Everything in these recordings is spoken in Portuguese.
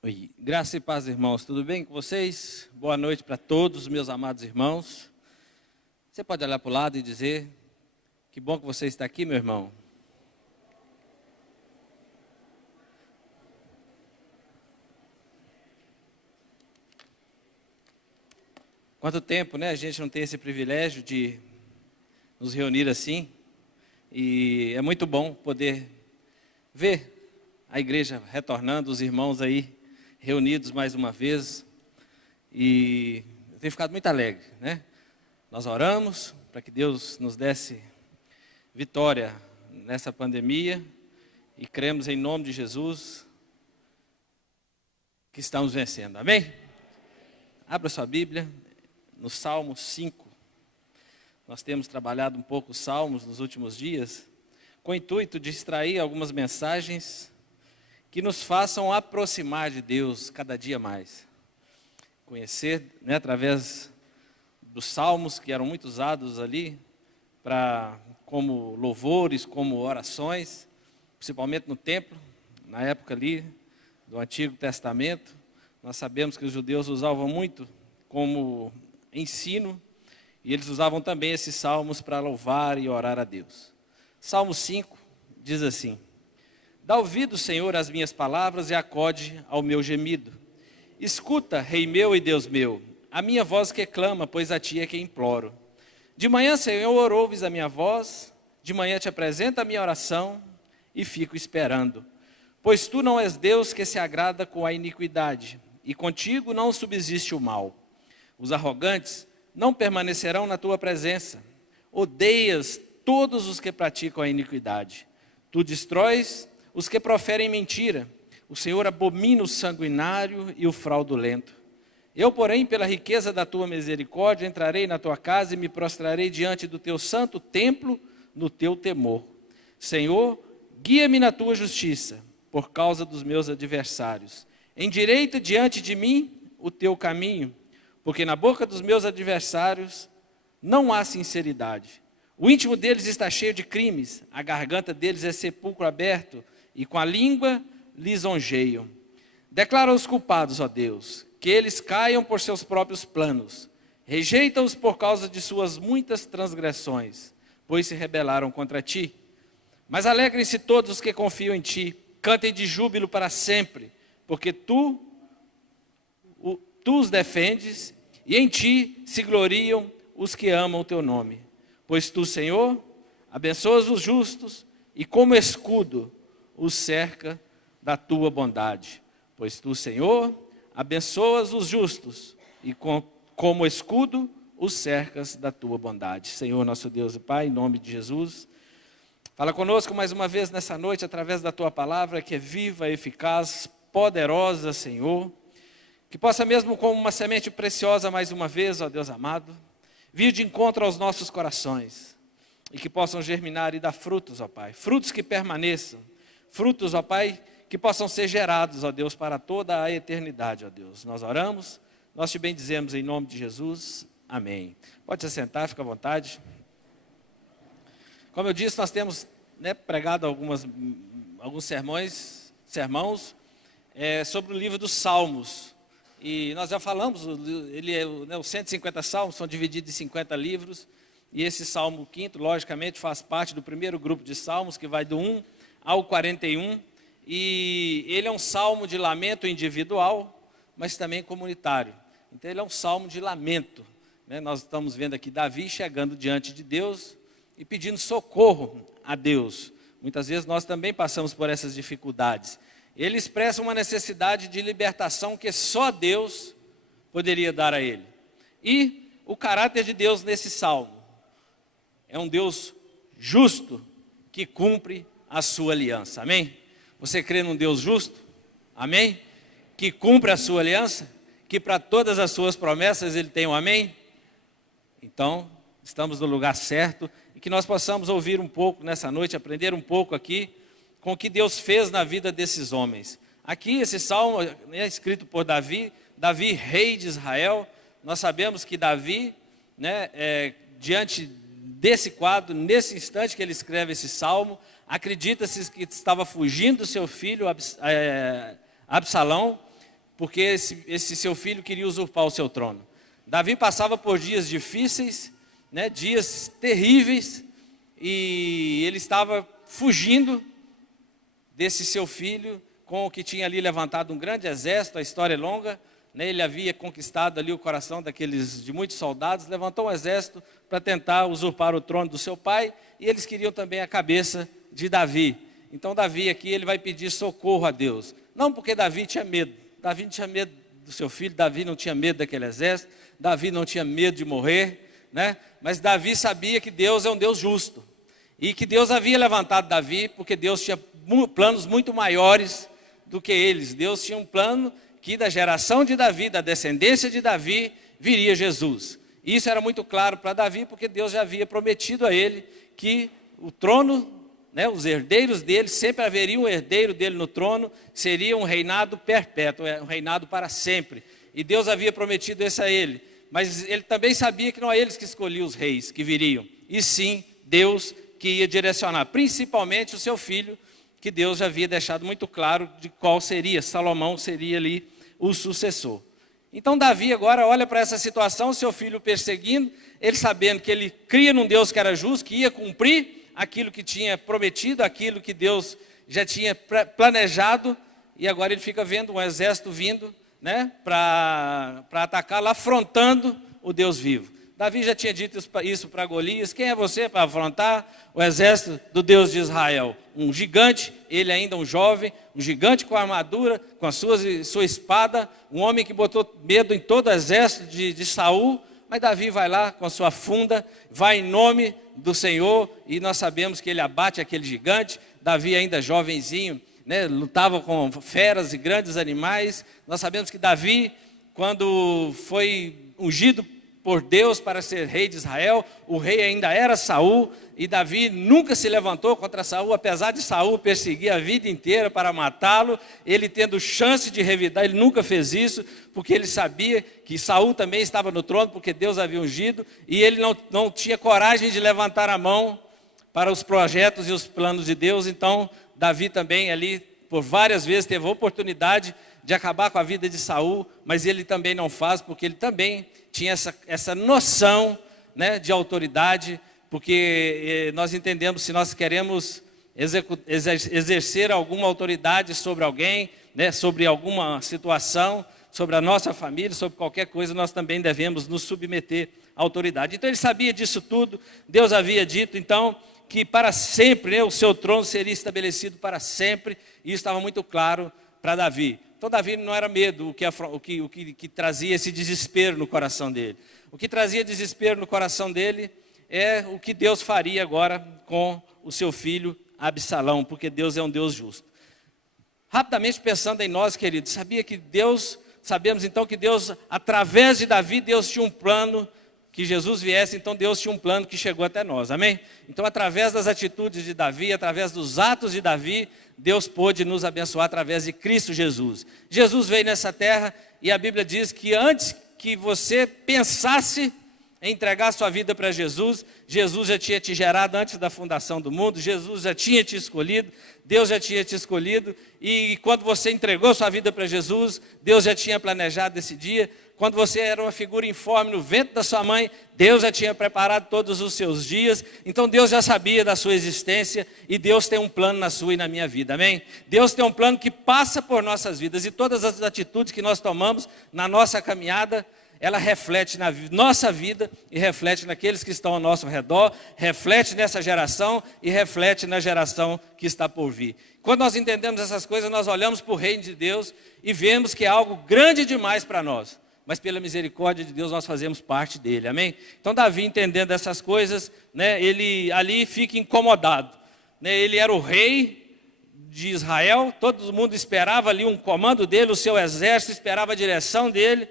Oi. Graça e paz, irmãos. Tudo bem com vocês? Boa noite para todos, meus amados irmãos. Você pode olhar para o lado e dizer: que bom que você está aqui, meu irmão. Quanto tempo, né? A gente não tem esse privilégio de nos reunir assim. E é muito bom poder ver a igreja retornando, os irmãos aí reunidos mais uma vez. E eu tenho ficado muito alegre, né? Nós oramos para que Deus nos desse vitória nessa pandemia e cremos em nome de Jesus que estamos vencendo. Amém? Abra sua Bíblia no Salmo 5. Nós temos trabalhado um pouco os Salmos nos últimos dias com o intuito de extrair algumas mensagens que nos façam aproximar de Deus cada dia mais. Conhecer, né, através dos salmos que eram muito usados ali, como louvores, como orações, principalmente no templo, na época ali do Antigo Testamento. Nós sabemos que os judeus usavam muito como ensino, e eles usavam também esses salmos para louvar e orar a Deus. Salmo 5 diz assim: dá ouvido, Senhor, às minhas palavras e acode ao meu gemido. Escuta, Rei meu e Deus meu, a minha voz que clama, pois a ti é que imploro. De manhã, Senhor, ouves a minha voz, de manhã te apresento a minha oração e fico esperando. Pois tu não és Deus que se agrada com a iniquidade, e contigo não subsiste o mal. Os arrogantes não permanecerão na tua presença. Odeias todos os que praticam a iniquidade. Tu destróis os que proferem mentira. O Senhor abomina o sanguinário e o fraudulento. Eu, porém, pela riqueza da tua misericórdia, entrarei na tua casa e me prostrarei diante do teu santo templo no teu temor. Senhor, guia-me na tua justiça, por causa dos meus adversários. Endireita diante de mim o teu caminho, porque na boca dos meus adversários não há sinceridade. O íntimo deles está cheio de crimes, a garganta deles é sepulcro aberto, e com a língua lisonjeiam. Declara aos culpados, ó Deus, que eles caiam por seus próprios planos. Rejeita-os por causa de suas muitas transgressões, pois se rebelaram contra ti. Mas alegrem-se todos os que confiam em ti, cantem de júbilo para sempre, porque tu os defendes, e em ti se gloriam os que amam o teu nome. Pois tu, Senhor, abençoas os justos, e como escudo os cerca da tua bondade. Pois tu, Senhor, abençoas os justos, e como escudo os cercas da tua bondade. Senhor, nosso Deus e Pai, em nome de Jesus, fala conosco mais uma vez nessa noite, através da tua palavra, que é viva, eficaz, poderosa, Senhor, que possa mesmo como uma semente preciosa mais uma vez, ó Deus amado, vir de encontro aos nossos corações, e que possam germinar e dar frutos, ó Pai, frutos que permaneçam, frutos, ó Pai, que possam ser gerados, ó Deus, para toda a eternidade, ó Deus. Nós oramos, nós te bendizemos em nome de Jesus, amém. Pode se sentar, fica à vontade. Como eu disse, nós temos, né, pregado alguns sermãos sobre o livro dos Salmos. E nós já falamos, os 150 salmos são divididos em 50 livros, e esse Salmo 5º, logicamente, faz parte do primeiro grupo de salmos, que vai do 1 ao 41, e ele é um salmo de lamento individual, mas também comunitário. Então ele é um salmo de lamento, né? Nós estamos vendo aqui Davi chegando diante de Deus e pedindo socorro a Deus. Muitas vezes nós também passamos por essas dificuldades. Ele expressa uma necessidade de libertação que só Deus poderia dar a ele. E o caráter de Deus nesse salmo é um Deus justo que cumpre a sua aliança. Amém? Você crê num Deus justo? Amém? Que cumpre a sua aliança? Que para todas as suas promessas Ele tem um amém? Então, estamos no lugar certo e que nós possamos ouvir um pouco nessa noite, aprender um pouco aqui com o que Deus fez na vida desses homens. Aqui esse salmo é escrito por Davi, rei de Israel. Nós sabemos que Davi, né, diante desse quadro, nesse instante que ele escreve esse salmo, acredita-se que estava fugindo do seu filho Absalão, porque esse seu filho queria usurpar o seu trono. Davi passava por dias difíceis, né, dias terríveis, e ele estava fugindo desse seu filho, com o que tinha ali levantado um grande exército. A história é longa, né, ele havia conquistado ali o coração de muitos soldados, levantou um exército para tentar usurpar o trono do seu pai, e eles queriam também a cabeça de Davi. Então Davi aqui, ele vai pedir socorro a Deus, não porque Davi tinha medo, Davi não tinha medo do seu filho, Davi não tinha medo daquele exército, Davi não tinha medo de morrer, né? Mas Davi sabia que Deus é um Deus justo, e que Deus havia levantado Davi, porque Deus tinha planos muito maiores do que eles. Deus tinha um plano que da geração de Davi, da descendência de Davi, viria Jesus. Isso era muito claro para Davi, porque Deus já havia prometido a ele que o trono, né, os herdeiros dele, sempre haveria um herdeiro dele no trono, seria um reinado perpétuo, um reinado para sempre. E Deus havia prometido isso a ele. Mas ele também sabia que não é eles que escolhiam os reis que viriam, e sim Deus que ia direcionar, principalmente o seu filho, que Deus já havia deixado muito claro de qual seria. Salomão seria ali o sucessor. Então Davi agora olha para essa situação, seu filho perseguindo, ele sabendo que ele cria num Deus que era justo, que ia cumprir aquilo que tinha prometido, aquilo que Deus já tinha planejado, e agora ele fica vendo um exército vindo, né, para atacá-lo, afrontando o Deus vivo. Davi já tinha dito isso para Golias: quem é você para afrontar o exército do Deus de Israel? Um gigante, ele ainda um jovem, um gigante com armadura, com a sua espada, um homem que botou medo em todo o exército de Saul. Mas Davi vai lá com a sua funda, vai em nome do Senhor, e nós sabemos que ele abate aquele gigante. Davi ainda jovenzinho, né, lutava com feras e grandes animais. Nós sabemos que Davi, quando foi ungido por Deus para ser rei de Israel, o rei ainda era Saul, e Davi nunca se levantou contra Saul, apesar de Saul perseguir a vida inteira para matá-lo, ele tendo chance de revidar, ele nunca fez isso, porque ele sabia que Saul também estava no trono, porque Deus havia ungido, e ele não tinha coragem de levantar a mão para os projetos e os planos de Deus. Então Davi também ali, por várias vezes, teve a oportunidade de acabar com a vida de Saul, mas ele também não faz, porque ele também tinha essa noção, né, de autoridade, porque nós entendemos, se nós queremos exercer alguma autoridade sobre alguém, né, sobre alguma situação, sobre a nossa família, sobre qualquer coisa, nós também devemos nos submeter à autoridade. Então ele sabia disso tudo. Deus havia dito então que para sempre, né, o seu trono seria estabelecido para sempre, e isso estava muito claro para Davi. Então Davi não era medo o que trazia esse desespero no coração dele. O que trazia desespero no coração dele é o que Deus faria agora com o seu filho Absalão, porque Deus é um Deus justo. Rapidamente pensando em nós, queridos, sabemos então que Deus, através de Davi, Deus tinha um plano, que Jesus viesse, então Deus tinha um plano que chegou até nós, amém? Então através das atitudes de Davi, através dos atos de Davi, Deus pôde nos abençoar através de Cristo Jesus. Jesus veio nessa terra, e a Bíblia diz que antes que você pensasse em entregar sua vida para Jesus, Jesus já tinha te gerado antes da fundação do mundo, Jesus já tinha te escolhido, Deus já tinha te escolhido, e quando você entregou sua vida para Jesus, Deus já tinha planejado esse dia. Quando você era uma figura informe no ventre da sua mãe, Deus já tinha preparado todos os seus dias. Então Deus já sabia da sua existência, e Deus tem um plano na sua e na minha vida, amém? Deus tem um plano que passa por nossas vidas, e todas as atitudes que nós tomamos na nossa caminhada, ela reflete na nossa vida e reflete naqueles que estão ao nosso redor, reflete nessa geração e reflete na geração que está por vir. Quando nós entendemos essas coisas, nós olhamos para o reino de Deus e vemos que é algo grande demais para nós, mas pela misericórdia de Deus nós fazemos parte dele, amém? Então Davi, entendendo essas coisas, né, ele ali fica incomodado, né? Ele era o rei de Israel, todo mundo esperava ali um comando dele, o seu exército esperava a direção dele,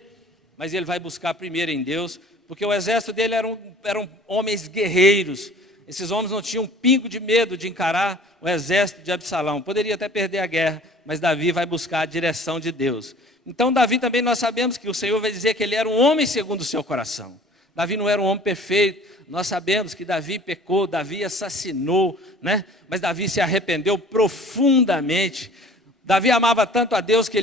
mas ele vai buscar primeiro em Deus, porque o exército dele eram homens guerreiros. Esses homens não tinham um pingo de medo de encarar o exército de Absalão. Poderia até perder a guerra, mas Davi vai buscar a direção de Deus. Então Davi também, nós sabemos que o Senhor vai dizer que ele era um homem segundo o seu coração. Davi não era um homem perfeito. Nós sabemos que Davi pecou, Davi assassinou, né? Mas Davi se arrependeu profundamente. Davi amava tanto a Deus que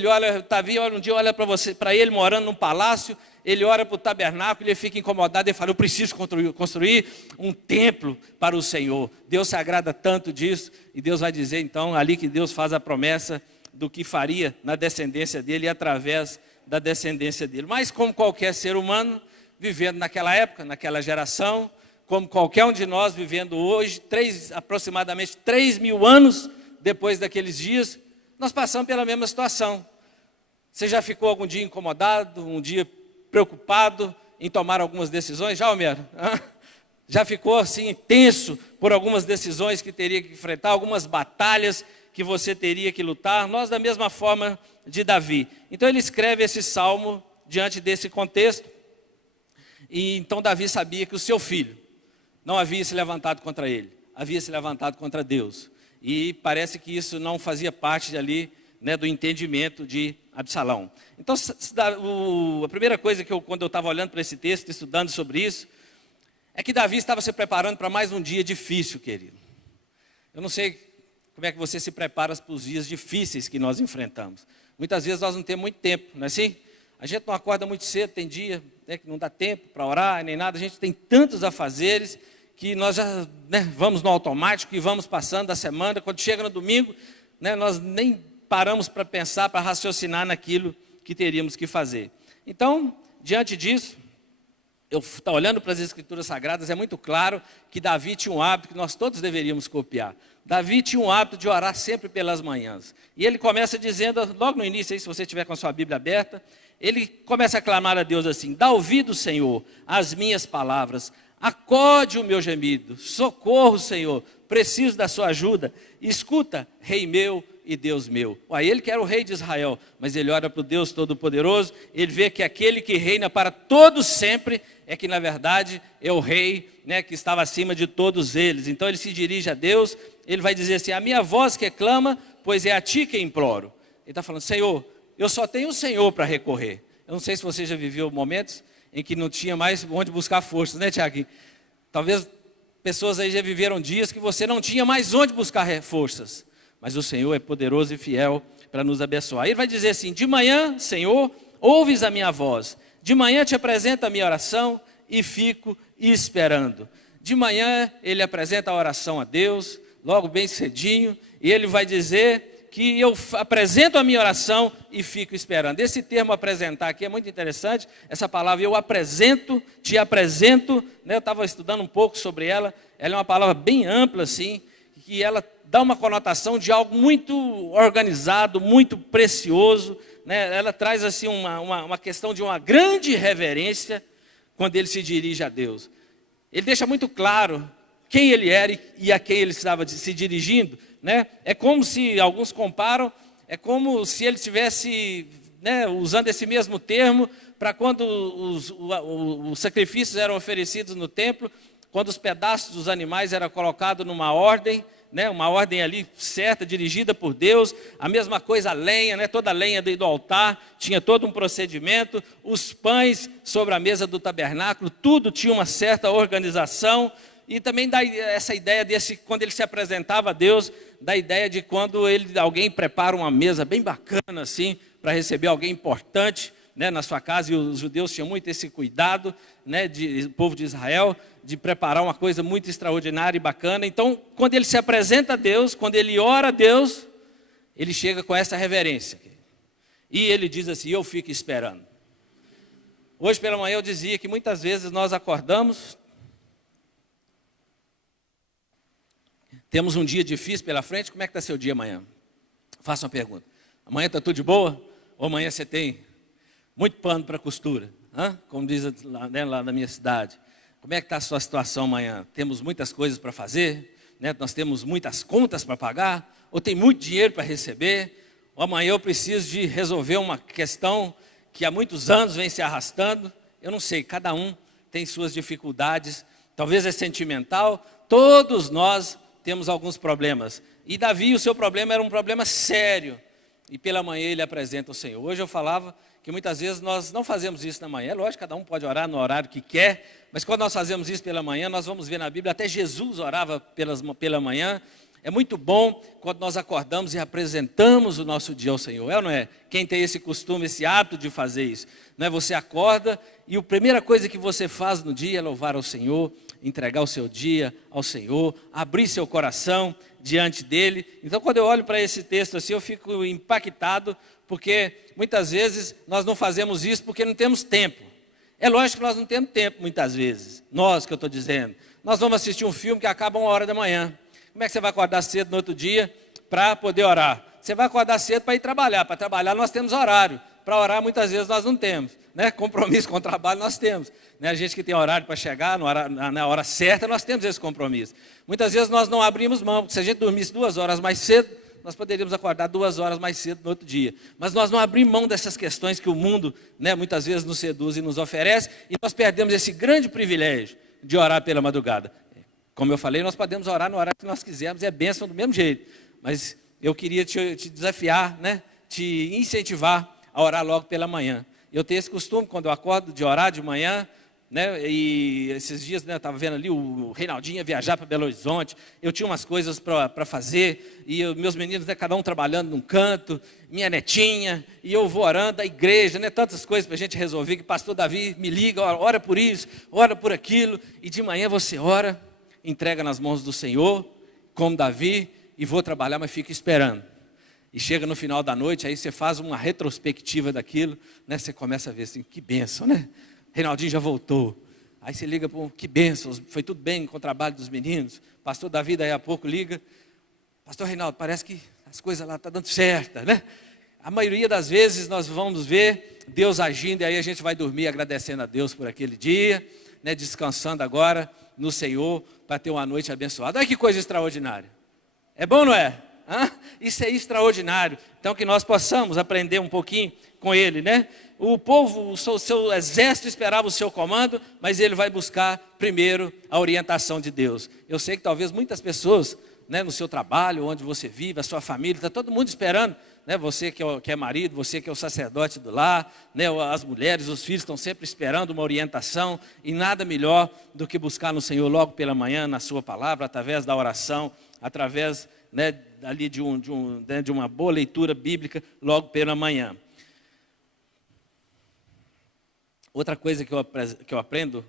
Davi um dia olha para ele morando num palácio, ele olha para o tabernáculo, ele fica incomodado, ele fala, eu preciso construir um templo para o Senhor. Deus se agrada tanto disso, e Deus vai dizer então, ali que Deus faz a promessa do que faria na descendência dele e através da descendência dele. Mas como qualquer ser humano, vivendo naquela época, naquela geração, como qualquer um de nós vivendo hoje, aproximadamente 3.000 anos depois daqueles dias, nós passamos pela mesma situação. Você já ficou algum dia incomodado, um dia preocupado em tomar algumas decisões? Já, Homero? Já ficou assim tenso por algumas decisões que teria que enfrentar, algumas batalhas que você teria que lutar? Nós da mesma forma de Davi. Então ele escreve esse salmo diante desse contexto. E então Davi sabia que o seu filho não havia se levantado contra ele, havia se levantado contra Deus. E parece que isso não fazia parte ali, né, do entendimento de Absalão. Então, a primeira coisa quando eu estava olhando para esse texto, estudando sobre isso, é que Davi estava se preparando para mais um dia difícil, querido. Eu não sei como é que você se prepara para os dias difíceis que nós enfrentamos. Muitas vezes nós não temos muito tempo, não é assim? A gente não acorda muito cedo, tem dia, né, que não dá tempo para orar, nem nada. A gente tem tantos afazeres que nós já, né, vamos no automático e vamos passando a semana. Quando chega no domingo, né, nós nem paramos para pensar, para raciocinar naquilo que teríamos que fazer. Então, diante disso, eu estou olhando para as Escrituras Sagradas, é muito claro que Davi tinha um hábito que nós todos deveríamos copiar. Davi tinha um hábito de orar sempre pelas manhãs. E ele começa dizendo, logo no início, aí, se você estiver com a sua Bíblia aberta, ele começa a clamar a Deus assim, dá ouvido, Senhor, às minhas palavras, acode o meu gemido, socorro, Senhor, preciso da sua ajuda, escuta, Rei meu e Deus meu. Ele que era o rei de Israel, mas ele ora para o Deus Todo-Poderoso, ele vê que aquele que reina para todos sempre, é que na verdade é o rei, né, que estava acima de todos eles. Então ele se dirige a Deus, ele vai dizer assim, a minha voz que clama, pois é a ti que imploro. Ele está falando, Senhor, eu só tenho o Senhor para recorrer. Eu não sei se você já viveu momentos em que não tinha mais onde buscar forças, né, Tiaguinho? Talvez pessoas aí já viveram dias que você não tinha mais onde buscar forças. Mas o Senhor é poderoso e fiel para nos abençoar. Ele vai dizer assim, de manhã, Senhor, ouves a minha voz. De manhã te apresento a minha oração e fico esperando. De manhã ele apresenta a oração a Deus, logo bem cedinho, e ele vai dizer que eu apresento a minha oração e fico esperando. Esse termo apresentar aqui é muito interessante, essa palavra eu apresento, te apresento, né? Eu estava estudando um pouco sobre ela é uma palavra bem ampla assim, que ela dá uma conotação de algo muito organizado, muito precioso, né? Ela traz assim uma questão de uma grande reverência quando ele se dirige a Deus. Ele deixa muito claro quem ele era e a quem ele estava se dirigindo, né? É como se, alguns comparam, é como se ele estivesse, né, usando esse mesmo termo para quando os sacrifícios eram oferecidos no templo, quando os pedaços dos animais eram colocados numa ordem, né, uma ordem ali certa, dirigida por Deus. A mesma coisa a lenha, né, toda a lenha do altar tinha todo um procedimento, os pães sobre a mesa do tabernáculo, tudo tinha uma certa organização. E também dá essa ideia quando ele se apresentava a Deus, da ideia de quando alguém prepara uma mesa bem bacana assim, para receber alguém importante, né, na sua casa, e os judeus tinham muito esse cuidado, né, o povo de Israel, de preparar uma coisa muito extraordinária e bacana. Então, quando ele se apresenta a Deus, quando ele ora a Deus, ele chega com essa reverência. E ele diz assim, eu fico esperando. Hoje pela manhã eu dizia que muitas vezes nós acordamos, temos um dia difícil pela frente. Como é que está seu dia amanhã? Faça uma pergunta. Amanhã está tudo de boa? Ou amanhã você tem muito pano para costura? Como diz lá na minha cidade. Como é que está a sua situação amanhã? Temos muitas coisas para fazer, né? Nós temos muitas contas para pagar? Ou tem muito dinheiro para receber? Ou amanhã eu preciso de resolver uma questão que há muitos anos vem se arrastando? Eu não sei, cada um tem suas dificuldades. Talvez é sentimental. Todos nós temos alguns problemas. E Davi, o seu problema era um problema sério. E pela manhã ele apresenta o Senhor. Hoje eu falava que muitas vezes nós não fazemos isso na manhã. É lógico, cada um pode orar no horário que quer. Mas quando nós fazemos isso pela manhã, nós vamos ver na Bíblia, até Jesus orava pela manhã. É muito bom quando nós acordamos e apresentamos o nosso dia ao Senhor, é ou não é? Quem tem esse costume, esse hábito de fazer isso, não é? Você acorda e a primeira coisa que você faz no dia é louvar ao Senhor, entregar o seu dia ao Senhor, abrir seu coração diante dele. Então, quando eu olho para esse texto assim, eu fico impactado, porque muitas vezes nós não fazemos isso porque não temos tempo. É lógico que nós não temos tempo muitas vezes, nós que eu estou dizendo. Nós vamos assistir um filme que acaba 1h da manhã. Como é que você vai acordar cedo no outro dia para poder orar? Você vai acordar cedo para ir trabalhar. Para trabalhar nós temos horário. Para orar muitas vezes nós não temos, né? Compromisso com o trabalho nós temos, né? A gente que tem horário para chegar na hora certa, nós temos esse compromisso. Muitas vezes nós não abrimos mão, porque se a gente dormisse 2 horas mais cedo, nós poderíamos acordar 2 horas mais cedo no outro dia. Mas nós não abrimos mão dessas questões que o mundo, né, muitas vezes nos seduz e nos oferece, e nós perdemos esse grande privilégio de orar pela madrugada. Como eu falei, nós podemos orar no horário que nós quisermos, é bênção do mesmo jeito. Mas eu queria te desafiar, né, te incentivar a orar logo pela manhã. Eu tenho esse costume, quando eu acordo, de orar de manhã, né, e esses dias, né, eu estava vendo ali, o Reinaldinho ia viajar para Belo Horizonte, eu tinha umas coisas para fazer, e meus meninos, né, cada um trabalhando num canto, minha netinha, e eu vou orando, a igreja, né, tantas coisas para a gente resolver, que o pastor Davi me liga, ora por isso, ora por aquilo, e de manhã você ora, entrega nas mãos do Senhor, como Davi, e vou trabalhar, mas fica esperando. E chega no final da noite, aí você faz uma retrospectiva daquilo, né? Você começa a ver assim, que bênção, né? Reinaldinho já voltou. Aí você liga para que bênção, foi tudo bem com o trabalho dos meninos. Pastor Davi daí a pouco liga, pastor Reinaldo, parece que as coisas lá estão dando certo, né? A maioria das vezes nós vamos ver Deus agindo, e aí a gente vai dormir agradecendo a Deus por aquele dia, né? Descansando agora no Senhor, para ter uma noite abençoada. Olha que coisa extraordinária. É bom, não é? Isso é extraordinário. Então que nós possamos aprender um pouquinho com ele, né? O povo, o seu exército esperava o seu comando, mas ele vai buscar primeiro a orientação de Deus. Eu sei que talvez muitas pessoas, né, no seu trabalho, onde você vive, a sua família, está todo mundo esperando, né? Você que é marido, você que é o sacerdote do lar, né? As mulheres, os filhos estão sempre esperando uma orientação, e nada melhor do que buscar no Senhor logo pela manhã, na sua palavra, através da oração, através, né, ali de uma boa leitura bíblica logo pela manhã. Outra coisa que eu aprendo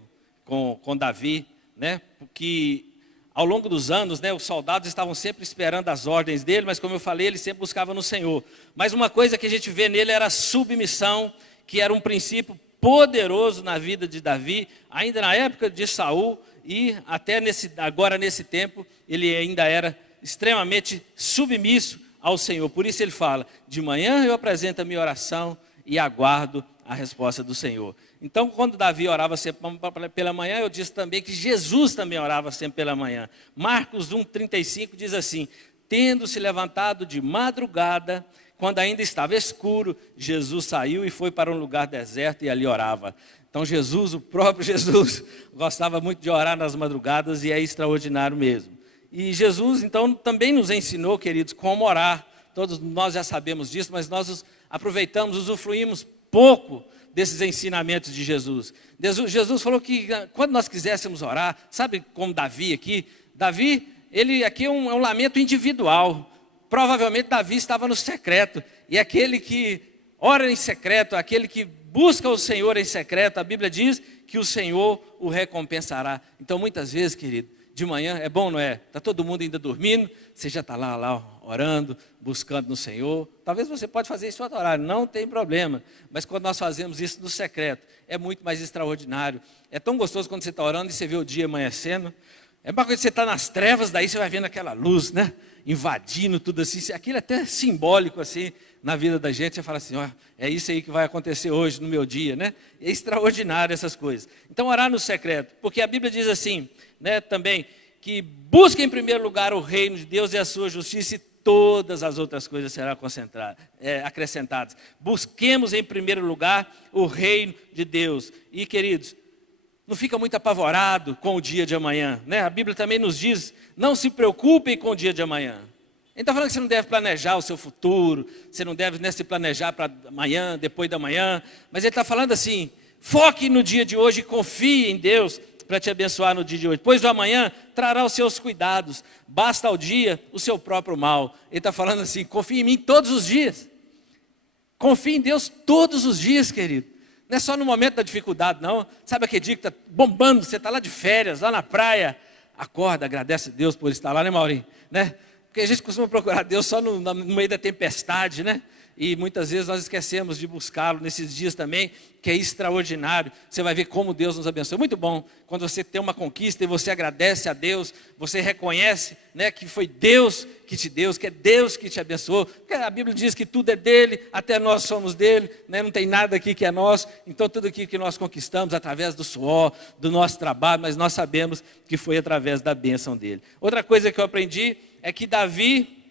com Davi, né, porque ao longo dos anos, né, os soldados estavam sempre esperando as ordens dele, mas como eu falei, ele sempre buscava no Senhor. Mas uma coisa que a gente vê nele era a submissão, que era um princípio poderoso na vida de Davi, ainda na época de Saul, e até agora nesse tempo, ele ainda era extremamente submisso ao Senhor. Por isso ele fala, de manhã eu apresento a minha oração e aguardo a resposta do Senhor. Então, quando Davi orava sempre pela manhã, eu disse também que Jesus também orava sempre pela manhã. Marcos 1,35 diz assim, tendo se levantado de madrugada, quando ainda estava escuro, Jesus saiu e foi para um lugar deserto e ali orava. Então Jesus, o próprio Jesus, gostava muito de orar nas madrugadas, e é extraordinário mesmo. E Jesus, então, também nos ensinou, queridos, como orar. Todos nós já sabemos disso, mas nós aproveitamos, usufruímos pouco desses ensinamentos de Jesus. Jesus falou que quando nós quiséssemos orar, sabe como Davi aqui? Davi, ele aqui é um lamento individual. Provavelmente Davi estava no secreto. E aquele que ora em secreto, aquele que busca o Senhor em secreto, a Bíblia diz que o Senhor o recompensará. Então, muitas vezes, querido, de manhã, é bom, não é? Está todo mundo ainda dormindo, você já está lá orando, buscando no Senhor. Talvez você pode fazer isso em outro horário, não tem problema. Mas quando nós fazemos isso no secreto, é muito mais extraordinário. É tão gostoso quando você está orando e você vê o dia amanhecendo. É uma coisa que você está nas trevas, daí você vai vendo aquela luz, né? Invadindo tudo assim. Aquilo é até simbólico assim na vida da gente. Você fala assim, ó, é isso aí que vai acontecer hoje no meu dia, né? É extraordinário essas coisas. Então orar no secreto, porque a Bíblia diz assim, né, também, que busque em primeiro lugar o reino de Deus e a sua justiça, e todas as outras coisas serão acrescentadas. Busquemos em primeiro lugar o reino de Deus. E queridos, não fica muito apavorado com o dia de amanhã, né? A Bíblia também nos diz, não se preocupem com o dia de amanhã. Ele está falando que você não deve planejar o seu futuro, você não deve, né, se planejar para amanhã, depois da manhã, mas ele está falando assim, foque no dia de hoje e confie em Deus, para te abençoar no dia de hoje. Pois o amanhã trará os seus cuidados, basta ao dia o seu próprio mal. Ele está falando assim, confie em mim todos os dias. Confie em Deus todos os dias, querido. Não é só no momento da dificuldade, não. Sabe aquele dia que está bombando, você está lá de férias, lá na praia. Acorda, agradece a Deus por estar lá, né, Maurinho? Né? Porque a gente costuma procurar Deus só no meio da tempestade, né? E muitas vezes nós esquecemos de buscá-lo nesses dias também, que é extraordinário. Você vai ver como Deus nos abençoa. Muito bom quando você tem uma conquista e você agradece a Deus, você reconhece, né, que foi Deus que te deu, que é Deus que te abençoou. Porque a Bíblia diz que tudo é dele, até nós somos dele, né, não tem nada aqui que é nosso. Então tudo aqui que nós conquistamos através do suor, do nosso trabalho, mas nós sabemos que foi através da bênção dele. Outra coisa que eu aprendi é que Davi,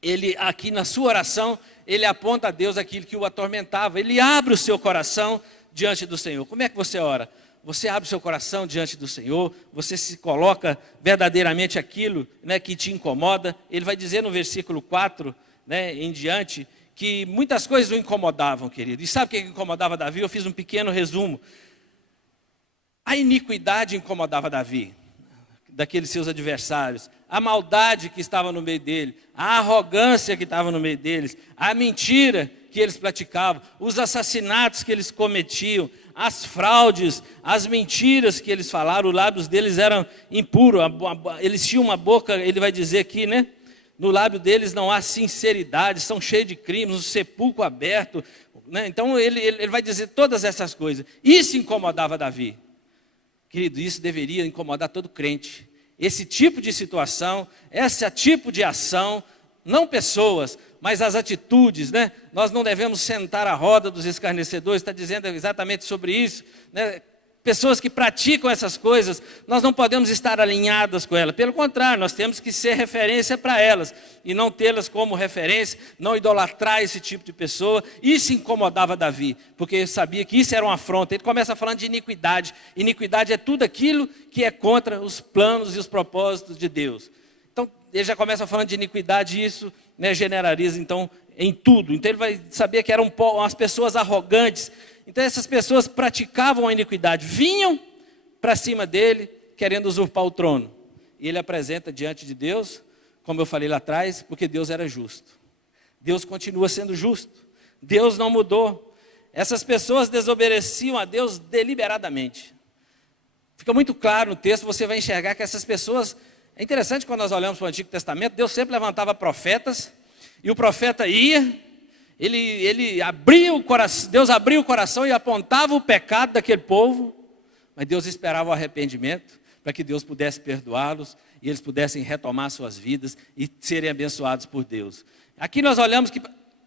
ele aqui na sua oração, ele aponta a Deus aquilo que o atormentava. Ele abre o seu coração diante do Senhor. Como é que você ora? Você abre o seu coração diante do Senhor, você se coloca verdadeiramente aquilo, né, que te incomoda. Ele vai dizer no versículo 4, né, em diante, que muitas coisas o incomodavam, querido. E sabe o que incomodava Davi? Eu fiz um pequeno resumo. A iniquidade incomodava Davi, daqueles seus adversários, a maldade que estava no meio dele, a arrogância que estava no meio deles, a mentira que eles praticavam, os assassinatos que eles cometiam, as fraudes, as mentiras que eles falaram, os lábios deles eram impuros, eles tinham uma boca, ele vai dizer aqui, né? No lábio deles não há sinceridade, são cheios de crimes, um sepulcro aberto, né? Então ele vai dizer todas essas coisas. Isso incomodava Davi. Querido, isso deveria incomodar todo crente. Esse tipo de situação, esse tipo de ação, não pessoas, mas as atitudes, né? Nós não devemos sentar à roda dos escarnecedores, está dizendo exatamente sobre isso, né? Pessoas que praticam essas coisas, nós não podemos estar alinhadas com elas. Pelo contrário, nós temos que ser referência para elas e não tê-las como referência, não idolatrar esse tipo de pessoa. Isso incomodava Davi, porque ele sabia que isso era uma afronta. Ele começa falando de iniquidade. Iniquidade é tudo aquilo que é contra os planos e os propósitos de Deus. Então, ele já começa falando de iniquidade e isso, né, generaliza então em tudo. Então ele vai saber que eram umas pessoas arrogantes. Então essas pessoas praticavam a iniquidade, vinham para cima dele, querendo usurpar o trono. E ele apresenta diante de Deus, como eu falei lá atrás, porque Deus era justo. Deus continua sendo justo. Deus não mudou. Essas pessoas desobedeciam a Deus deliberadamente. Fica muito claro no texto, você vai enxergar que essas pessoas... É interessante quando nós olhamos para o Antigo Testamento, Deus sempre levantava profetas, e o profeta ia... Ele abria o coração, Deus abria o coração e apontava o pecado daquele povo, mas Deus esperava o arrependimento para que Deus pudesse perdoá-los e eles pudessem retomar suas vidas e serem abençoados por Deus. Aqui nós olhamos que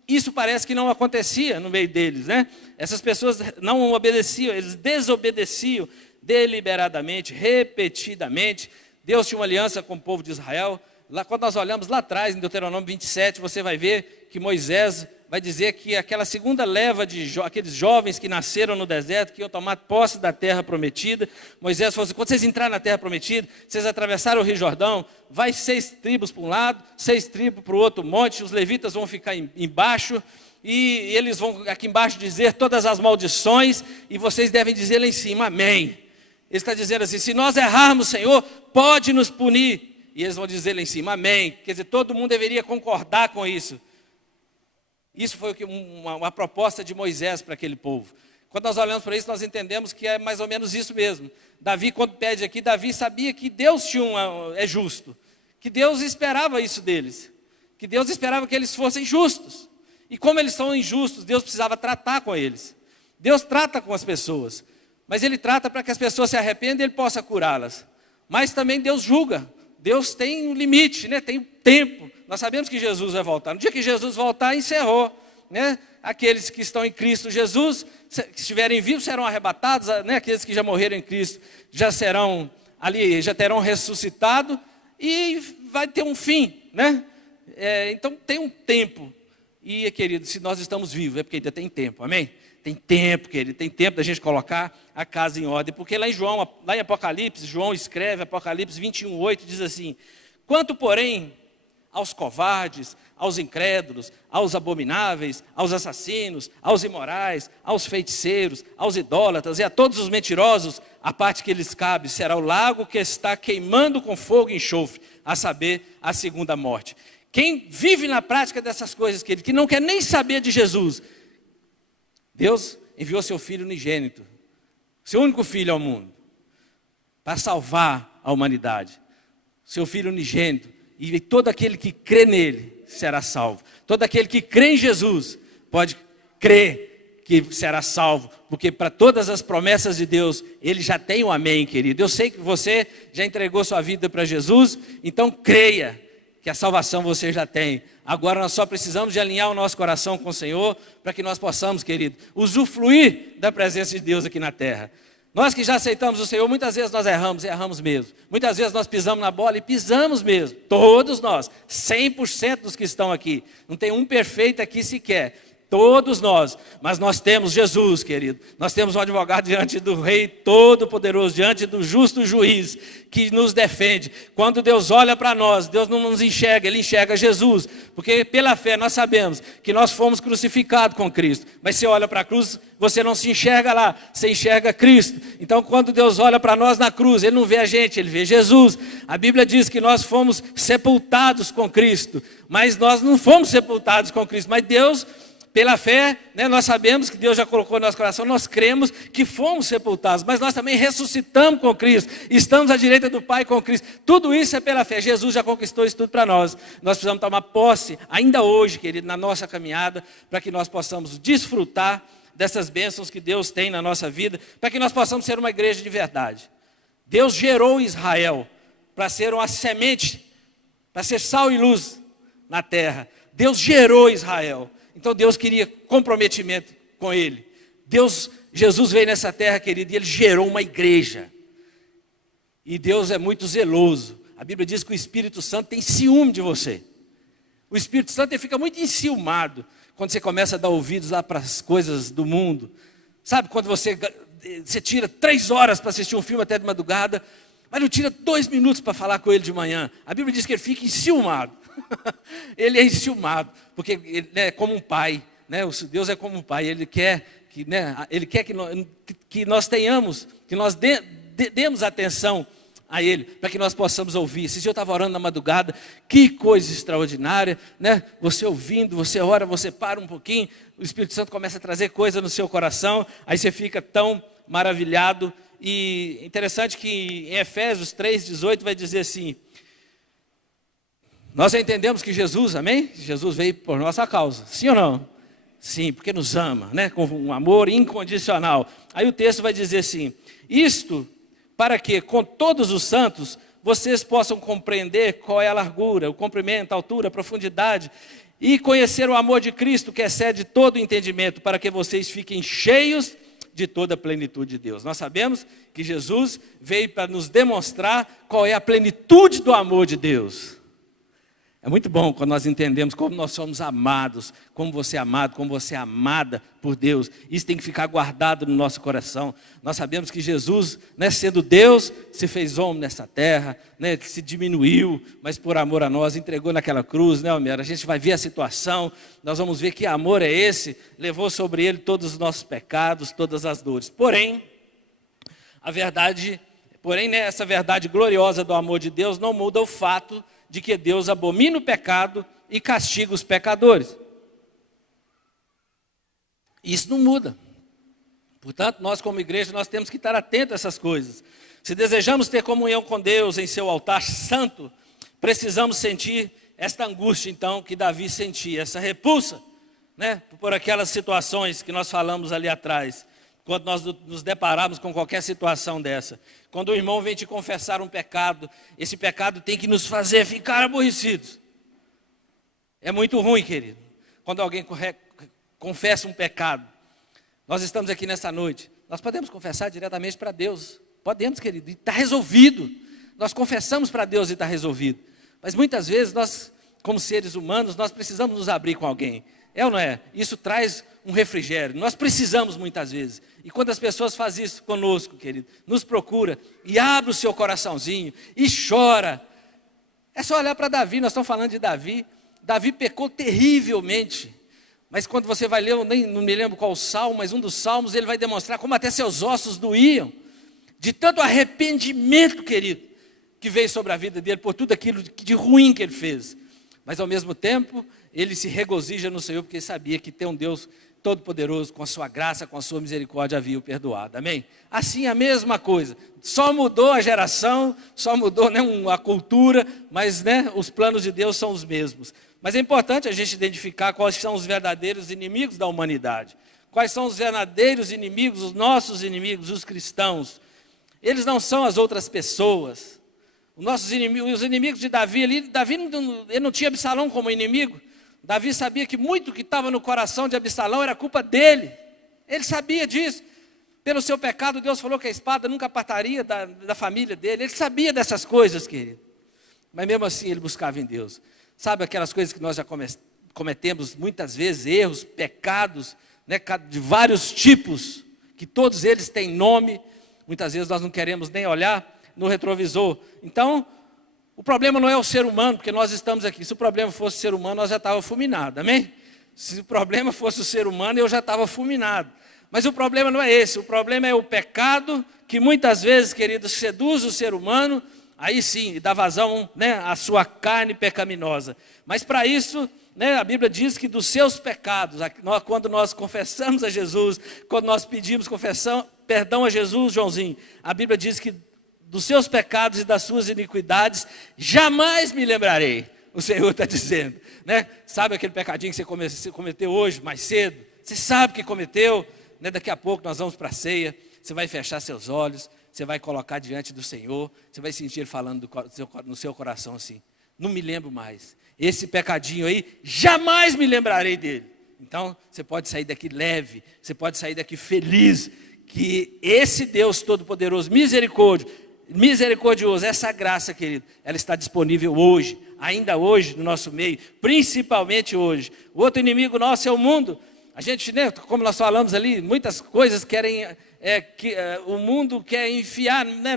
isso parece que não acontecia no meio deles, né? Essas pessoas não obedeciam, eles desobedeciam deliberadamente, repetidamente. Deus tinha uma aliança com o povo de Israel. Lá, quando nós olhamos lá atrás, em Deuteronômio 27, você vai ver que Moisés vai dizer que aquela segunda leva de aqueles jovens que nasceram no deserto, que iam tomar posse da terra prometida, Moisés falou assim, quando vocês entrarem na terra prometida, vocês atravessaram o Rio Jordão, vai 6 tribos para um lado, 6 tribos para o outro monte, os levitas vão ficar embaixo, e eles vão aqui embaixo dizer todas as maldições, e vocês devem dizer lá em cima, amém. Ele está dizendo assim, se nós errarmos, Senhor, pode nos punir. E eles vão dizer lá em cima, amém. Quer dizer, todo mundo deveria concordar com isso. Isso foi uma proposta de Moisés para aquele povo. Quando nós olhamos para isso, nós entendemos que é mais ou menos isso mesmo. Davi, quando pede aqui, Davi sabia que Deus é justo. Que Deus esperava isso deles. Que Deus esperava que eles fossem justos. E como eles são injustos, Deus precisava tratar com eles. Deus trata com as pessoas. Mas Ele trata para que as pessoas se arrependam e Ele possa curá-las. Mas também Deus julga. Deus tem um limite, né? Tem um tempo. Nós sabemos que Jesus vai voltar. No dia que Jesus voltar, encerrou, né? Aqueles que estão em Cristo Jesus, que estiverem vivos, serão arrebatados, né? Aqueles que já morreram em Cristo, já serão ali, já terão ressuscitado e vai ter um fim, né? Então tem um tempo. E, querido, se nós estamos vivos, é porque ainda tem tempo, amém? Tem tempo, querido, tem tempo da gente colocar a casa em ordem. Porque lá em Apocalipse, João escreve, Apocalipse 21:8, diz assim, quanto, porém, aos covardes, aos incrédulos, aos abomináveis, aos assassinos, aos imorais, aos feiticeiros, aos idólatras e a todos os mentirosos, a parte que lhes cabe será o lago que está queimando com fogo e enxofre, a saber, a segunda morte. Quem vive na prática dessas coisas, querido, que não quer nem saber de Jesus, Deus enviou seu Filho unigênito, seu único Filho ao mundo, para salvar a humanidade. Seu Filho unigênito, e todo aquele que crê nele será salvo. Todo aquele que crê em Jesus pode crer que será salvo, porque para todas as promessas de Deus, Ele já tem o amém, querido. Eu sei que você já entregou sua vida para Jesus, então creia que a salvação você já tem. Agora nós só precisamos de alinhar o nosso coração com o Senhor, para que nós possamos, querido, usufruir da presença de Deus aqui na terra. Nós que já aceitamos o Senhor, muitas vezes nós erramos mesmo. Muitas vezes nós pisamos na bola e pisamos mesmo. Todos nós, 100% dos que estão aqui. Não tem um perfeito aqui sequer. Todos nós, mas nós temos Jesus, querido. Nós temos um advogado diante do Rei Todo-Poderoso, diante do justo juiz, que nos defende. Quando Deus olha para nós, Deus não nos enxerga, Ele enxerga Jesus. Porque pela fé nós sabemos que nós fomos crucificados com Cristo. Mas você olha para a cruz, você não se enxerga lá, você enxerga Cristo. Então quando Deus olha para nós na cruz, Ele não vê a gente, Ele vê Jesus. A Bíblia diz que nós fomos sepultados com Cristo. Mas nós não fomos sepultados com Cristo, mas Deus... Pela fé, né, nós sabemos que Deus já colocou no nosso coração, nós cremos que fomos sepultados, mas nós também ressuscitamos com Cristo, estamos à direita do Pai com Cristo. Tudo isso é pela fé, Jesus já conquistou isso tudo para nós. Nós precisamos tomar posse, ainda hoje, querido, na nossa caminhada, para que nós possamos desfrutar dessas bênçãos que Deus tem na nossa vida, para que nós possamos ser uma igreja de verdade. Deus gerou Israel para ser uma semente, para ser sal e luz na terra. Deus gerou Israel. Então Deus queria comprometimento com ele. Jesus veio nessa terra, querido, e Ele gerou uma igreja. E Deus é muito zeloso. A Bíblia diz que o Espírito Santo tem ciúme de você. O Espírito Santo ele fica muito enciumado quando você começa a dar ouvidos lá para as coisas do mundo. Sabe, quando você tira 3 horas para assistir um filme até de madrugada, mas não tira 2 minutos para falar com ele de manhã. A Bíblia diz que ele fica enciumado. Ele é enciumado, porque ele é como um pai, né? O Deus é como um pai, Ele quer que, né? Ele quer que nós tenhamos, que nós demos atenção a Ele, para que nós possamos ouvir. Esse dia eu estava orando na madrugada, que coisa extraordinária, né? Você ouvindo, você ora, você para um pouquinho, o Espírito Santo começa a trazer coisa no seu coração, aí você fica tão maravilhado. E interessante que em Efésios 3,18 vai dizer assim: nós entendemos que Jesus, amém? Jesus veio por nossa causa, sim ou não? Sim, porque nos ama, né? Com um amor incondicional. Aí o texto vai dizer assim: isto para que com todos os santos vocês possam compreender qual é a largura, o comprimento, a altura, a profundidade, e conhecer o amor de Cristo que excede todo o entendimento, para que vocês fiquem cheios de toda a plenitude de Deus. Nós sabemos que Jesus veio para nos demonstrar qual é a plenitude do amor de Deus. É muito bom quando nós entendemos como nós somos amados, como você é amado, como você é amada por Deus. Isso tem que ficar guardado no nosso coração. Nós sabemos que Jesus, né, sendo Deus, se fez homem nessa terra, né, se diminuiu, mas por amor a nós, entregou naquela cruz, né, Homero? A gente vai ver a situação, nós vamos ver que amor é esse, levou sobre ele todos os nossos pecados, todas as dores. Porém, né, essa verdade gloriosa do amor de Deus não muda o fato de que Deus abomina o pecado e castiga os pecadores. Isso não muda. Portanto, nós como igreja, nós temos que estar atentos a essas coisas. Se desejamos ter comunhão com Deus em seu altar santo, precisamos sentir esta angústia, então, que Davi sentia, essa repulsa, né, por aquelas situações que nós falamos ali atrás. Quando nós nos depararmos com qualquer situação dessa. Quando o irmão vem te confessar um pecado, esse pecado tem que nos fazer ficar aborrecidos. É muito ruim, querido, quando alguém confessa um pecado. Nós estamos aqui nessa noite, nós podemos confessar diretamente para Deus. Podemos, querido, e está resolvido. Nós confessamos para Deus e está resolvido. Mas muitas vezes nós, como seres humanos, nós precisamos nos abrir com alguém. É ou não é? Isso traz um refrigério. Nós precisamos muitas vezes. E quando as pessoas fazem isso conosco, querido, nos procura e abre o seu coraçãozinho e chora. É só olhar para Davi, nós estamos falando de Davi. Davi pecou terrivelmente. Mas quando você vai ler, eu não me lembro qual salmo, mas um dos salmos, ele vai demonstrar como até seus ossos doíam, de tanto arrependimento, querido, que veio sobre a vida dele, por tudo aquilo de ruim que ele fez. Mas ao mesmo tempo, ele se regozija no Senhor, porque ele sabia que tem um Deus Todo-Poderoso, com a sua graça, com a sua misericórdia, havia o perdoado, amém? Assim, a mesma coisa, só mudou a geração, só mudou, né, a cultura, mas, né, os planos de Deus são os mesmos. Mas é importante a gente identificar quais são os verdadeiros inimigos da humanidade, quais são os verdadeiros inimigos, os nossos inimigos, os cristãos. Eles não são as outras pessoas. Os inimigos de Davi ali, Davi ele não tinha Absalão como inimigo. Davi sabia que muito que estava no coração de Absalão era culpa dele. Ele sabia disso. Pelo seu pecado, Deus falou que a espada nunca apartaria da família dele. Ele sabia dessas coisas, querido. Mas mesmo assim ele buscava em Deus. Sabe aquelas coisas que nós já cometemos muitas vezes, erros, pecados, né, de vários tipos, que todos eles têm nome. Muitas vezes nós não queremos nem olhar no retrovisor. Então, o problema não é o ser humano, porque nós estamos aqui. Se o problema fosse o ser humano, nós já estávamos fulminados, amém? Se o problema fosse o ser humano, eu já estava fulminado. Mas o problema não é esse, o problema é o pecado, que muitas vezes, queridos, seduz o ser humano, aí sim, dá vazão, né, à sua carne pecaminosa. Mas para isso, né, a Bíblia diz que dos seus pecados, quando nós confessamos a Jesus, quando nós pedimos perdão a Jesus, Joãozinho, a Bíblia diz que dos seus pecados e das suas iniquidades, jamais me lembrarei, o Senhor está dizendo, né? Sabe aquele pecadinho que você cometeu hoje, mais cedo? Você sabe que cometeu, né? Daqui a pouco nós vamos para a ceia, você vai fechar seus olhos, você vai colocar diante do Senhor, você vai sentir Ele falando no seu coração assim, não me lembro mais, esse pecadinho aí, jamais me lembrarei dele. Então, você pode sair daqui leve, você pode sair daqui feliz, que esse Deus Todo-Poderoso, misericordioso, essa graça, querido, ela está disponível hoje, ainda hoje no nosso meio, principalmente hoje. O outro inimigo nosso é o mundo. A gente, né, como nós falamos ali, muitas coisas querem, o mundo quer enfiar, né,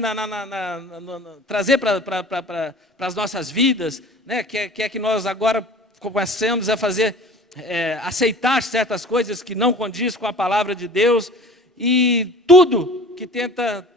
trazer para as nossas vidas, né, quer que nós agora comecemos a fazer, aceitar certas coisas que não condiz com a palavra de Deus, e tudo que tenta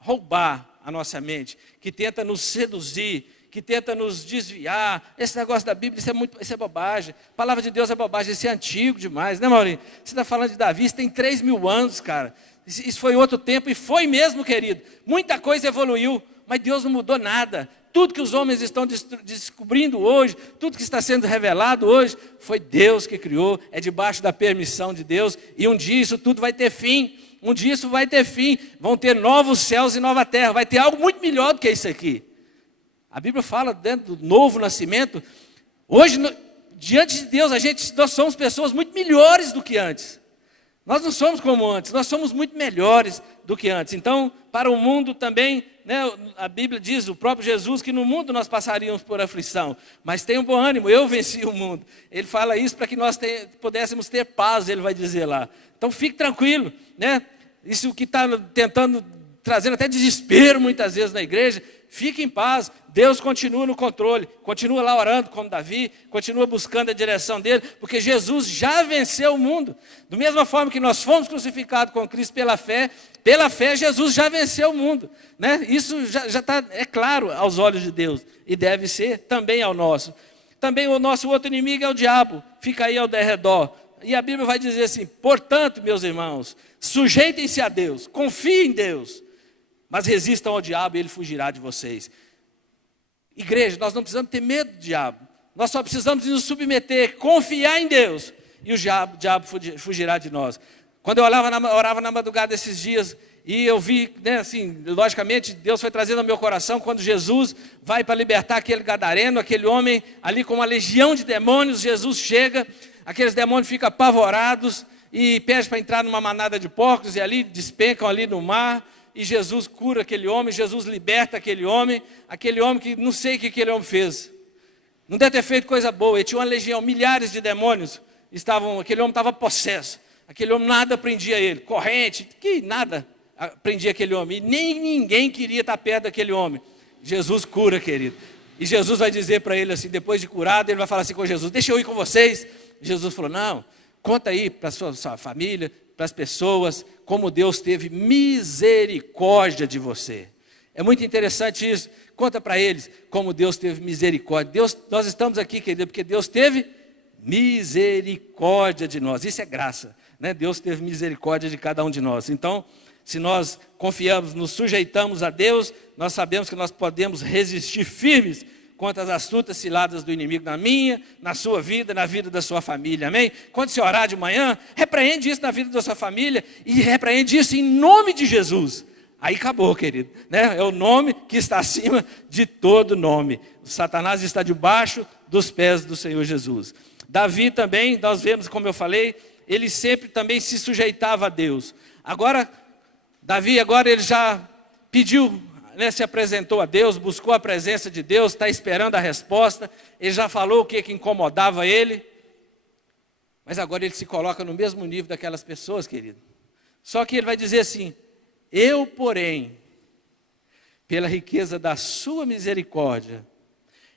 roubar a nossa mente, que tenta nos seduzir, que tenta nos desviar. Esse negócio da Bíblia, isso é bobagem. A palavra de Deus é bobagem, isso é antigo demais, né, Maurinho? Você está falando de Davi, isso tem 3.000 anos, cara. Isso foi outro tempo, e foi mesmo, querido. Muita coisa evoluiu, mas Deus não mudou nada. Tudo que os homens estão descobrindo hoje, tudo que está sendo revelado hoje, foi Deus que criou, é debaixo da permissão de Deus, e um dia isso tudo vai ter fim. Um dia isso vai ter fim, vão ter novos céus e nova terra, vai ter algo muito melhor do que isso aqui. A Bíblia fala dentro do novo nascimento. Hoje, diante de Deus, nós somos pessoas muito melhores do que antes. Nós não somos como antes, nós somos muito melhores do que antes. Então, para o mundo também, né, a Bíblia diz, o próprio Jesus, que no mundo nós passaríamos por aflição. Mas tenham bom ânimo, eu venci o mundo. Ele fala isso para que nós pudéssemos ter paz, ele vai dizer lá. Então fique tranquilo, né? Isso que está tentando, trazendo até desespero muitas vezes na igreja, fique em paz, Deus continua no controle, continua lá orando como Davi, continua buscando a direção dele, porque Jesus já venceu o mundo. Da mesma forma que nós fomos crucificados com Cristo pela fé Jesus já venceu o mundo, né? Isso já está, é claro aos olhos de Deus, e deve ser também ao nosso. Também o nosso outro inimigo é o diabo, fica aí ao derredor. E a Bíblia vai dizer assim, portanto, meus irmãos, sujeitem-se a Deus, confiem em Deus, mas resistam ao diabo e ele fugirá de vocês. Igreja, nós não precisamos ter medo do diabo, nós só precisamos nos submeter, confiar em Deus, e o diabo fugirá de nós. Quando eu orava na madrugada esses dias, e eu vi, né, assim, logicamente, Deus foi trazendo ao meu coração, quando Jesus vai para libertar aquele gadareno, aquele homem ali com uma legião de demônios, Jesus chega, aqueles demônios ficam apavorados e pedem para entrar numa manada de porcos e ali despencam ali no mar, e Jesus cura aquele homem, Jesus liberta aquele homem que não sei o que aquele homem fez. Não deve ter feito coisa boa, ele tinha uma legião, milhares de demônios, aquele homem estava possesso, aquele homem nada prendia ele, corrente, que nada prendia aquele homem, e nem ninguém queria estar perto daquele homem. Jesus cura, querido. E Jesus vai dizer para ele assim, depois de curado, ele vai falar assim com Jesus, deixa eu ir com vocês. Jesus falou, não, conta aí para a sua família, para as pessoas, como Deus teve misericórdia de você. É muito interessante isso. Conta para eles como Deus teve misericórdia. Nós estamos aqui, querido, porque Deus teve misericórdia de nós. Isso é graça, né? Deus teve misericórdia de cada um de nós. Então, se nós confiamos, nos sujeitamos a Deus, nós sabemos que nós podemos resistir firmes contra as astutas ciladas do inimigo na minha, na sua vida, na vida da sua família, amém? Quando você orar de manhã, repreende isso na vida da sua família e repreende isso em nome de Jesus. Aí acabou, querido, né? É o nome que está acima de todo nome. O Satanás está debaixo dos pés do Senhor Jesus. Davi também, nós vemos, como eu falei, ele sempre também se sujeitava a Deus. Davi ele já pediu, né, se apresentou a Deus, buscou a presença de Deus, está esperando a resposta, ele já falou o que incomodava ele, mas agora ele se coloca no mesmo nível daquelas pessoas, querido. Só que ele vai dizer assim, eu, porém, pela riqueza da sua misericórdia,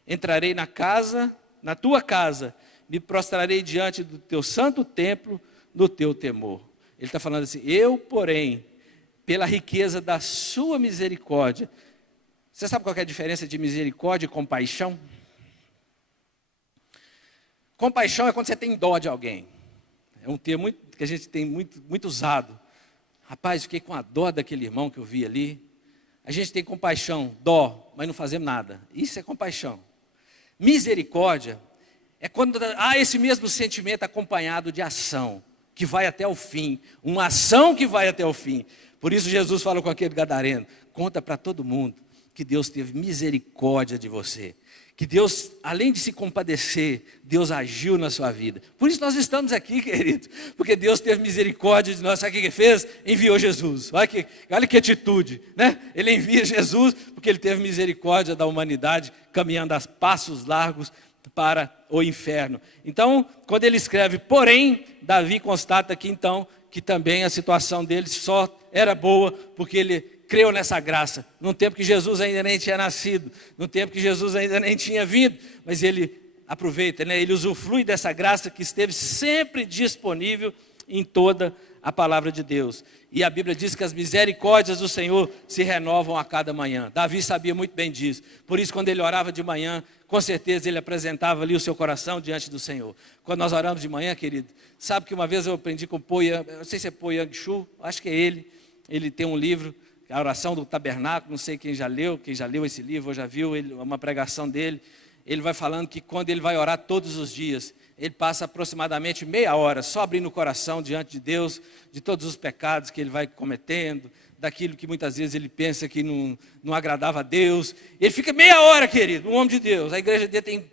entrarei na tua casa, me prostrarei diante do teu santo templo, no teu temor. Ele está falando assim, eu, porém, pela riqueza da sua misericórdia. Você sabe qual é a diferença de misericórdia e compaixão? Compaixão é quando você tem dó de alguém. É um termo que a gente tem muito usado. Rapaz, fiquei com a dó daquele irmão que eu vi ali. A gente tem compaixão, dó, mas não fazemos nada. Isso é compaixão. Misericórdia é quando há esse mesmo sentimento acompanhado de ação, que vai até o fim. Uma ação que vai até o fim. Por isso Jesus falou com aquele gadareno, conta para todo mundo que Deus teve misericórdia de você. Que Deus, além de se compadecer, Deus agiu na sua vida. Por isso nós estamos aqui, querido. Porque Deus teve misericórdia de nós. Sabe o que Ele fez? Enviou Jesus. Olha que atitude, né? Ele envia Jesus porque Ele teve misericórdia da humanidade, caminhando a passos largos para o inferno. Então, quando ele escreve, porém, Davi constata aqui então, que também a situação dele só era boa porque ele creu nessa graça, num tempo que Jesus ainda nem tinha nascido, num tempo que Jesus ainda nem tinha vindo, mas ele aproveita, né? Ele usufrui dessa graça que esteve sempre disponível em toda a palavra de Deus. E a Bíblia diz que as misericórdias do Senhor se renovam a cada manhã. Davi sabia muito bem disso, por isso quando ele orava de manhã, com certeza ele apresentava ali o seu coração diante do Senhor. Quando nós oramos de manhã, querido, sabe que uma vez eu aprendi com Po Yang, não sei se é Po Yang Shu, acho que é ele tem um livro, a oração do tabernáculo, não sei quem já leu esse livro, ou já viu uma pregação dele, ele vai falando que quando ele vai orar todos os dias, ele passa aproximadamente meia hora só abrindo o coração diante de Deus, de todos os pecados que ele vai cometendo, daquilo que muitas vezes ele pensa que não agradava a Deus. Ele fica meia hora, querido, um homem de Deus. A igreja dele tem,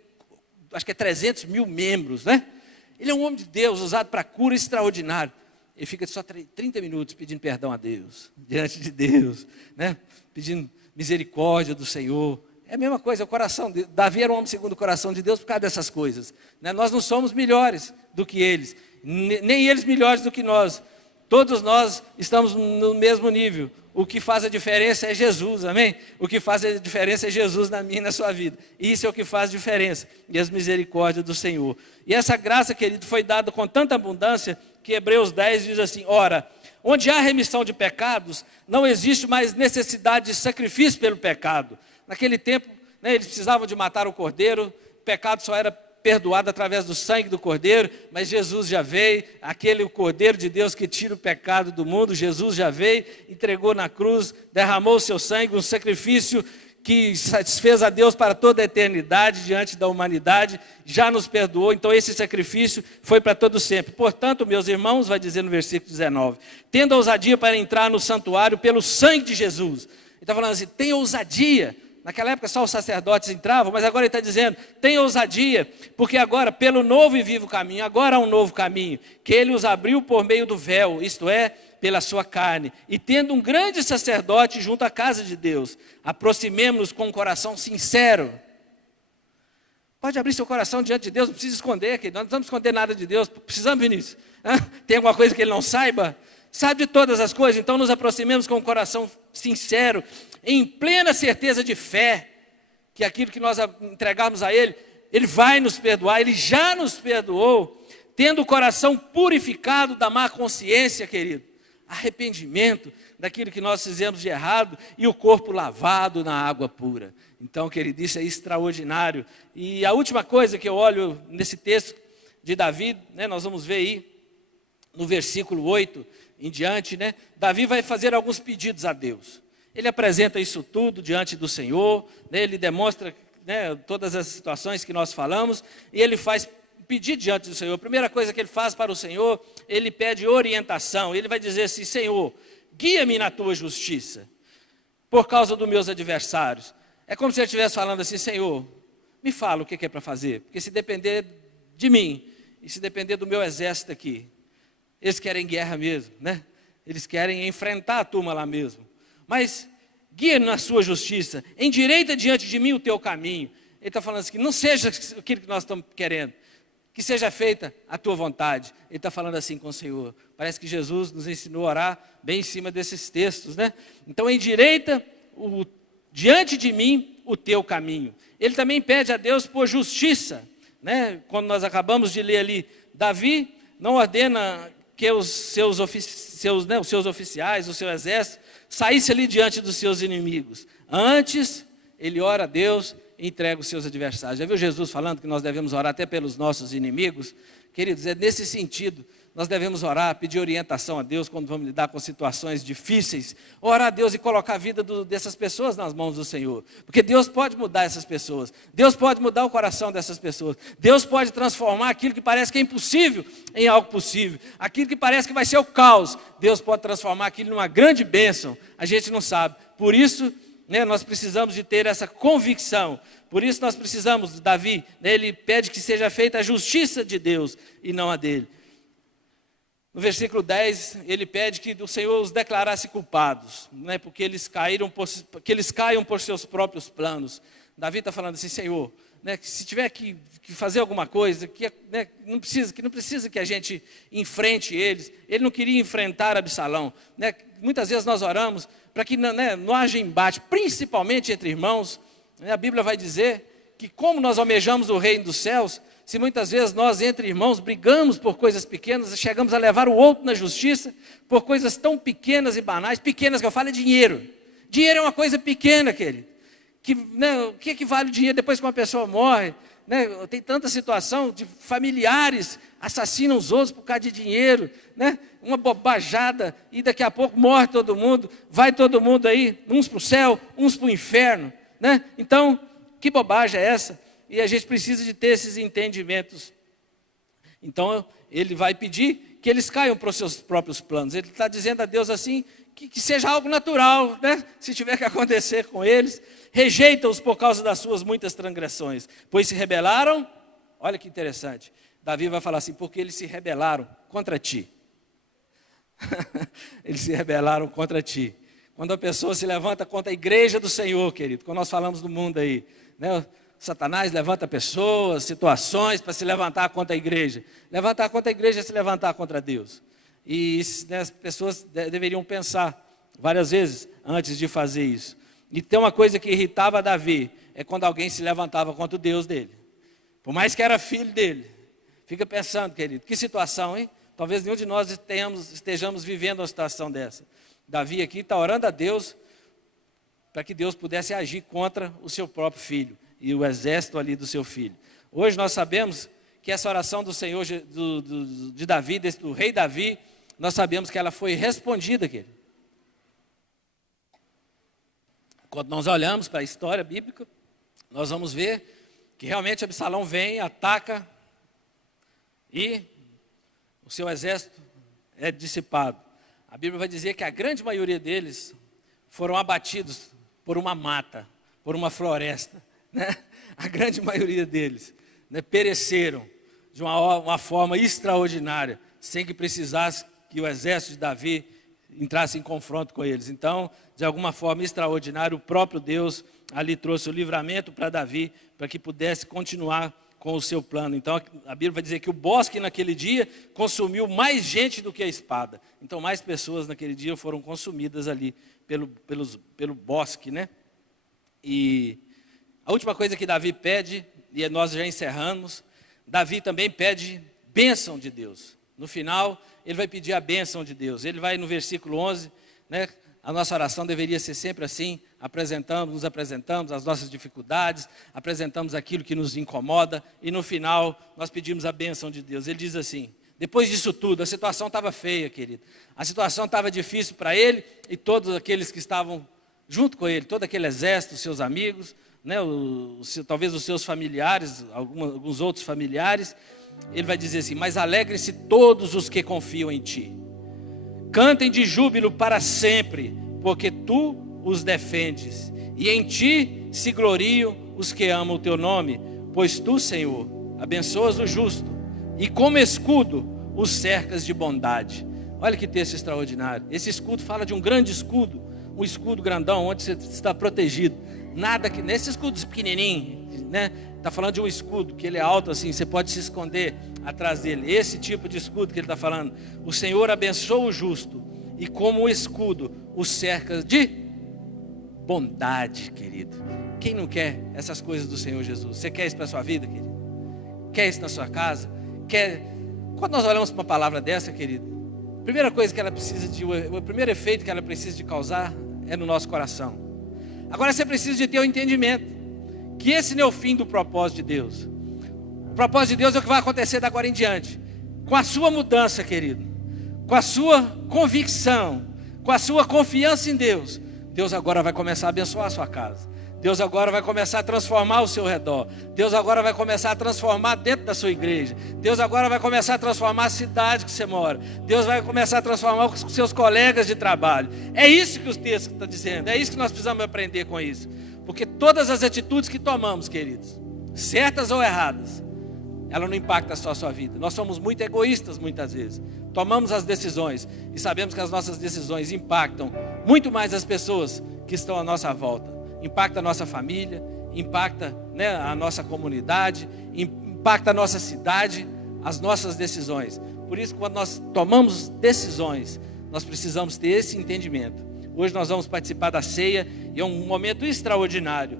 acho que é 300 mil membros, né? Ele é um homem de Deus, usado para cura extraordinária. Ele fica só 30 minutos pedindo perdão a Deus, diante de Deus, né? Pedindo misericórdia do Senhor. É a mesma coisa, o coração de Davi era um homem segundo o coração de Deus por causa dessas coisas, né? Nós não somos melhores do que eles, nem eles melhores do que nós. Todos nós estamos no mesmo nível. O que faz a diferença é Jesus, amém? O que faz a diferença é Jesus na minha e na sua vida. Isso é o que faz diferença, e as misericórdias do Senhor. E essa graça, querido, foi dada com tanta abundância, que Hebreus 10 diz assim, ora, onde há remissão de pecados, não existe mais necessidade de sacrifício pelo pecado. Naquele tempo, né, eles precisavam de matar o cordeiro, o pecado só era perdoado através do sangue do cordeiro, mas Jesus já veio, aquele cordeiro de Deus que tira o pecado do mundo, Jesus já veio, entregou na cruz, derramou o seu sangue, um sacrifício que satisfez a Deus para toda a eternidade diante da humanidade, já nos perdoou, então esse sacrifício foi para todo sempre. Portanto, meus irmãos, vai dizer no versículo 19, tendo ousadia para entrar no santuário pelo sangue de Jesus. Ele está falando assim, tem ousadia. Naquela época só os sacerdotes entravam, mas agora ele está dizendo, tem ousadia, porque agora pelo novo e vivo caminho, agora há um novo caminho, que ele os abriu por meio do véu, isto é, pela sua carne, e tendo um grande sacerdote junto à casa de Deus, aproximemo-nos com um coração sincero. Pode abrir seu coração diante de Deus, não precisa esconder, nós não precisamos esconder nada de Deus, precisamos, Vinícius? Tem alguma coisa que ele não saiba? Sabe de todas as coisas, então nos aproximemos com um coração sincero, em plena certeza de fé. que aquilo que nós entregarmos a Ele, Ele vai nos perdoar, Ele já nos perdoou, tendo o coração purificado da má consciência, querido, arrependimento daquilo que nós fizemos de errado e o corpo lavado na água pura. Então, querido, isso é extraordinário. E a última coisa que eu olho nesse texto de Davi, né, nós vamos ver aí no versículo 8 em diante, né, Davi vai fazer alguns pedidos a Deus. Ele apresenta isso tudo diante do Senhor, né, ele demonstra, né, todas as situações que nós falamos, e ele faz pedir diante do Senhor. A primeira coisa que ele faz para o Senhor, ele pede orientação. Ele vai dizer assim: Senhor, guia-me na tua justiça, por causa dos meus adversários. É como se ele estivesse falando assim: Senhor, me fala o que é para fazer, porque se depender de mim, e se depender do meu exército aqui, eles querem guerra mesmo, né? Eles querem enfrentar a turma lá mesmo. Mas guia na sua justiça, endireita diante de mim o teu caminho. Ele está falando assim: que não seja aquilo que nós estamos querendo, que seja feita a tua vontade. Ele está falando assim com o Senhor. Parece que Jesus nos ensinou a orar bem em cima desses textos, né? Então, endireita diante de mim o teu caminho. Ele também pede a Deus por justiça, né? Quando nós acabamos de ler ali, Davi não ordena que os seus oficiais, o seu exército, saísse ali diante dos seus inimigos. Antes, ele ora a Deus e entrega os seus adversários. Já viu Jesus falando que nós devemos orar até pelos nossos inimigos? Queridos, é nesse sentido, nós devemos orar, pedir orientação a Deus quando vamos lidar com situações difíceis, orar a Deus e colocar a vida dessas pessoas nas mãos do Senhor, porque Deus pode mudar essas pessoas, Deus pode mudar o coração dessas pessoas, Deus pode transformar aquilo que parece que é impossível em algo possível, aquilo que parece que vai ser o caos, Deus pode transformar aquilo numa grande bênção. A gente não sabe, por isso, né, nós precisamos de ter essa convicção. Por isso nós precisamos, Davi, né, ele pede que seja feita a justiça de Deus e não a dele. No versículo 10, ele pede que o Senhor os declarasse culpados, né, porque eles caiam por seus próprios planos. Davi está falando assim: Senhor, né, que se tiver que fazer alguma coisa, que, né, não precisa que a gente enfrente eles. Ele não queria enfrentar Absalão, né? Muitas vezes nós oramos para que, né, não haja embate, principalmente entre irmãos. A Bíblia vai dizer que como nós almejamos o reino dos céus, se muitas vezes nós entre irmãos brigamos por coisas pequenas, chegamos a levar o outro na justiça, por coisas tão pequenas e banais, pequenas que eu falo é dinheiro. Dinheiro é uma coisa pequena, querido. Né, o que vale o dinheiro depois que uma pessoa morre? Né, tem tanta situação de familiares assassinam os outros por causa de dinheiro, né, uma bobajada, e daqui a pouco morre todo mundo, vai todo mundo aí, uns para o céu, uns para o inferno. Né? Então, que bobagem é essa? E a gente precisa de ter esses entendimentos. Então, ele vai pedir que eles caiam para os seus próprios planos. Ele está dizendo a Deus assim, que seja algo natural, né? Se tiver que acontecer com eles, rejeita-os por causa das suas muitas transgressões, pois se rebelaram. Olha que interessante, Davi vai falar assim: porque eles se rebelaram contra ti. Eles se rebelaram contra ti. Quando a pessoa se levanta contra a igreja do Senhor, querido, quando nós falamos do mundo aí, né? Satanás levanta pessoas, situações para se levantar contra a igreja. Levantar contra a igreja é se levantar contra Deus. E, né, as pessoas deveriam pensar várias vezes antes de fazer isso. E tem uma coisa que irritava Davi, é quando alguém se levantava contra o Deus dele. Por mais que era filho dele. Fica pensando, querido, que situação, hein? Talvez nenhum de nós estejamos vivendo uma situação dessa. Davi aqui está orando a Deus para que Deus pudesse agir contra o seu próprio filho e o exército ali do seu filho. Hoje nós sabemos que essa oração do Senhor, de Davi, do rei Davi, nós sabemos que ela foi respondida, querido. Quando nós olhamos para a história bíblica, nós vamos ver que realmente Absalão vem, ataca e o seu exército é dissipado. A Bíblia vai dizer que a grande maioria deles foram abatidos por uma mata, por uma floresta, né? A grande maioria deles, né, pereceram de uma forma extraordinária, sem que precisasse que o exército de Davi entrasse em confronto com eles. Então, de alguma forma extraordinária, o próprio Deus ali trouxe o livramento para Davi, para que pudesse continuar com o seu plano. Então a Bíblia vai dizer que o bosque naquele dia consumiu mais gente do que a espada. Então mais pessoas naquele dia foram consumidas ali pelo bosque, né? E A última coisa que Davi pede, e nós já encerramos, Davi também pede bênção de Deus. No final, ele vai pedir a bênção de Deus. Ele vai no versículo 11, né? A nossa oração deveria ser sempre assim, nos apresentamos as nossas dificuldades, apresentamos aquilo que nos incomoda, e no final, nós pedimos a bênção de Deus. Ele diz assim, depois disso tudo, a situação estava feia, querido. A situação estava difícil para ele e todos aqueles que estavam junto com ele, todo aquele exército, seus amigos, né, talvez os seus familiares, alguns outros familiares. Ele vai dizer assim, mas alegrem-se todos os que confiam em ti. Cantem de júbilo para sempre, porque tu os defendes. E em ti se gloriam os que amam o teu nome. Pois tu, Senhor, abençoas o justo, e como escudo os cercas de bondade. Olha que texto extraordinário. Esse escudo fala de um grande escudo, um escudo grandão, onde você está protegido. Nada que, nesse escudo pequenininho, né? Está falando de um escudo, que ele é alto assim, você pode se esconder atrás dele. Esse tipo de escudo que ele está falando. O Senhor abençoa o justo, e como um escudo os cercas de bondade, querido. Quem não quer essas coisas do Senhor Jesus? Você quer isso para a sua vida, querido? Quer isso na sua casa? Quer? Quando nós olhamos para uma palavra dessa, querido, a primeira coisa que ela precisa o primeiro efeito que ela precisa de causar é no nosso coração. Agora você precisa de ter o entendimento que esse não é o fim do propósito de Deus. O propósito de Deus é o que vai acontecer da agora em diante. Com a sua mudança, querido, com a sua convicção, com a sua confiança em Deus, Deus agora vai começar a abençoar a sua casa. Deus agora vai começar a transformar o seu redor. Deus agora vai começar a transformar dentro da sua igreja. Deus agora vai começar a transformar a cidade que você mora. Deus vai começar a transformar os seus colegas de trabalho. É isso que o texto está dizendo. É isso que nós precisamos aprender com isso. Porque todas as atitudes que tomamos, queridos, certas ou erradas, ela não impacta só a sua vida. Nós somos muito egoístas muitas vezes. Tomamos as decisões e sabemos que as nossas decisões impactam muito mais as pessoas que estão à nossa volta. Impacta a nossa família, impacta, né, a nossa comunidade, impacta a nossa cidade, as nossas decisões. Por isso, quando nós tomamos decisões, nós precisamos ter esse entendimento. Hoje nós vamos participar da ceia e é um momento extraordinário.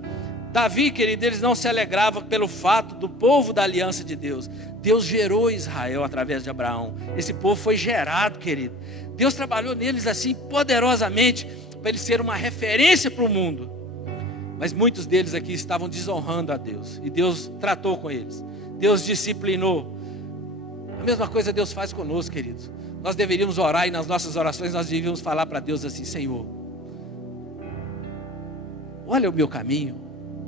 Davi, querido, eles não se alegravam pelo fato do povo da aliança de Deus. Deus gerou Israel através de Abraão. Esse povo foi gerado, querido. Deus trabalhou neles assim poderosamente para eles serem uma referência para o mundo. Mas muitos deles aqui estavam desonrando a Deus. E Deus tratou com eles. Deus disciplinou. A mesma coisa Deus faz conosco, queridos. Nós deveríamos orar e nas nossas orações nós deveríamos falar para Deus assim: Senhor, olha o meu caminho,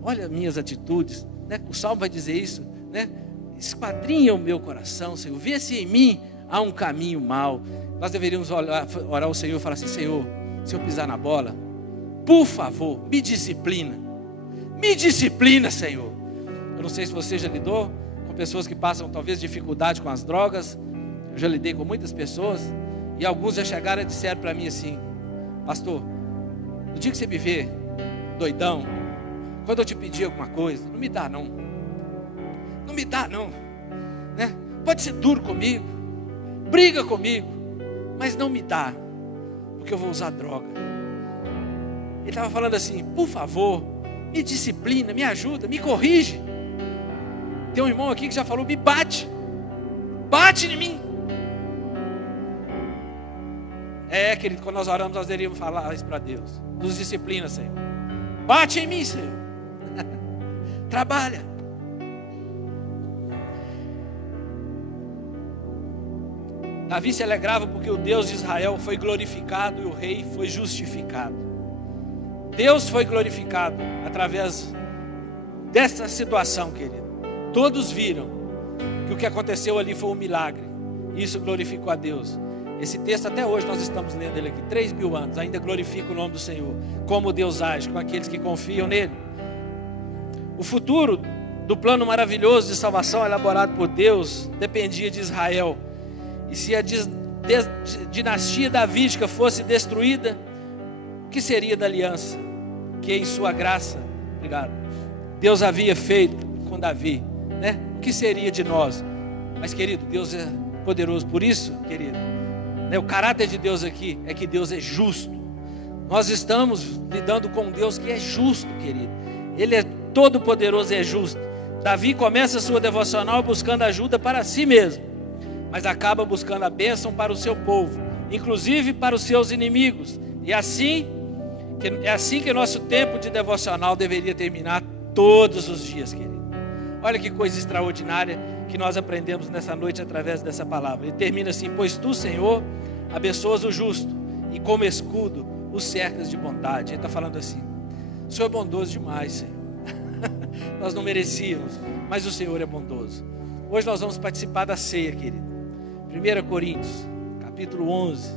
olha as minhas atitudes, né? O Salmo vai dizer isso, né? Esquadrinha o meu coração, Senhor. Vê se em mim há um caminho mau. Nós deveríamos orar ao Senhor e falar assim: Senhor, se eu pisar na bola, por favor, me disciplina. Me disciplina, Senhor. Eu não sei se você já lidou com pessoas que passam talvez dificuldade com as drogas. Eu já lidei com muitas pessoas. E alguns já chegaram e disseram para mim assim: pastor, no dia que você me vê doidão, quando eu te pedir alguma coisa, não me dá não. Não me dá não, né? Pode ser duro comigo, briga comigo, mas não me dá, porque eu vou usar droga. Ele estava falando assim: por favor, me disciplina, me ajuda, me corrige. Tem um irmão aqui que já falou: me bate, bate em mim. É, querido, quando nós oramos, nós deveríamos falar isso para Deus: nos disciplina, Senhor. Bate em mim, Senhor. Trabalha. Davi se alegrava porque o Deus de Israel foi glorificado e o rei foi justificado. Deus foi glorificado através dessa situação, querido. Todos viram que o que aconteceu ali foi um milagre. Isso glorificou a Deus. Esse texto até hoje nós estamos lendo ele aqui, 3.000 anos, ainda glorifica o nome do Senhor. Como Deus age com aqueles que confiam nele. O futuro do plano maravilhoso de salvação elaborado por Deus dependia de Israel. E se a dinastia davídica fosse destruída, o que seria da aliança que em sua graça, Deus havia feito com Davi, né? O que seria de nós? Mas, querido, Deus é poderoso. Por isso, querido, né, o caráter de Deus aqui é que Deus é justo. Nós estamos lidando com um Deus que é justo, querido. Ele é Todo-Poderoso é justo. Davi começa a sua devocional buscando ajuda para si mesmo, mas acaba buscando a bênção para o seu povo, inclusive para os seus inimigos. E é assim que nosso tempo de devocional deveria terminar todos os dias, querido. Olha que coisa extraordinária que nós aprendemos nessa noite através dessa palavra. Ele termina assim: pois tu, Senhor, abençoas o justo, e como escudo os cercas de bondade. Ele está falando assim: o Senhor é bondoso demais, Senhor. Nós não merecíamos, mas o Senhor é bondoso. Hoje nós vamos participar da ceia, querido. 1 Coríntios, capítulo 11.